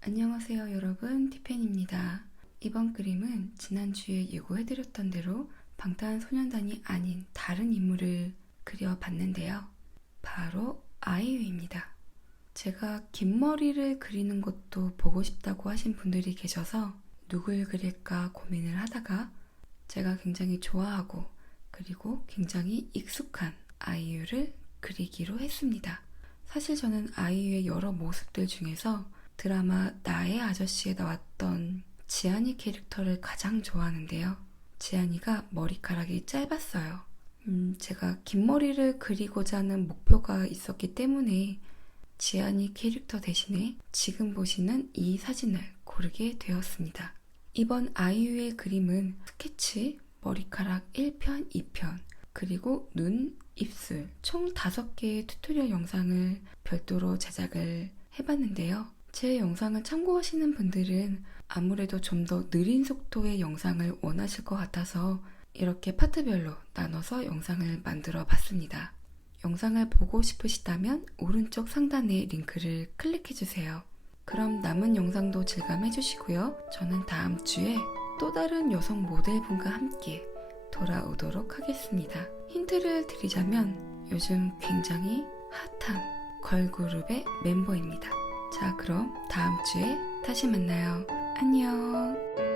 안녕하세요 여러분 티팬입니다. 이번 그림은 지난주에 예고해드렸던 대로 방탄소년단이 아닌 다른 인물을 그려봤는데요. 바로 아이유입니다. 제가 긴 머리를 그리는 것도 보고 싶다고 하신 분들이 계셔서 누굴 그릴까 고민을 하다가 제가 굉장히 좋아하고 그리고 굉장히 익숙한 아이유를 그리기로 했습니다. 사실 저는 아이유의 여러 모습들 중에서 드라마 나의 아저씨에 나왔던 지안이 캐릭터를 가장 좋아하는데요. 지안이가 머리카락이 짧았어요. 음, 제가 긴 머리를 그리고자 하는 목표가 있었기 때문에 지안이 캐릭터 대신에 지금 보시는 이 사진을 고르게 되었습니다. 이번 아이유의 그림은 스케치, 머리카락 1편, 2편, 그리고 눈, 입술 총 5개의 튜토리얼 영상을 별도로 제작을 해봤는데요. 제 영상을 참고하시는 분들은 아무래도 좀 더 느린 속도의 영상을 원하실 것 같아서 이렇게 파트별로 나눠서 영상을 만들어 봤습니다. 영상을 보고 싶으시다면 오른쪽 상단의 링크를 클릭해 주세요. 그럼 남은 영상도 즐감해 주시고요. 저는 다음 주에 또 다른 여성 모델분과 함께 돌아오도록 하겠습니다. 힌트를 드리자면 요즘 굉장히 핫한 걸그룹의 멤버입니다. 자, 그럼 다음 주에 다시 만나요. 안녕.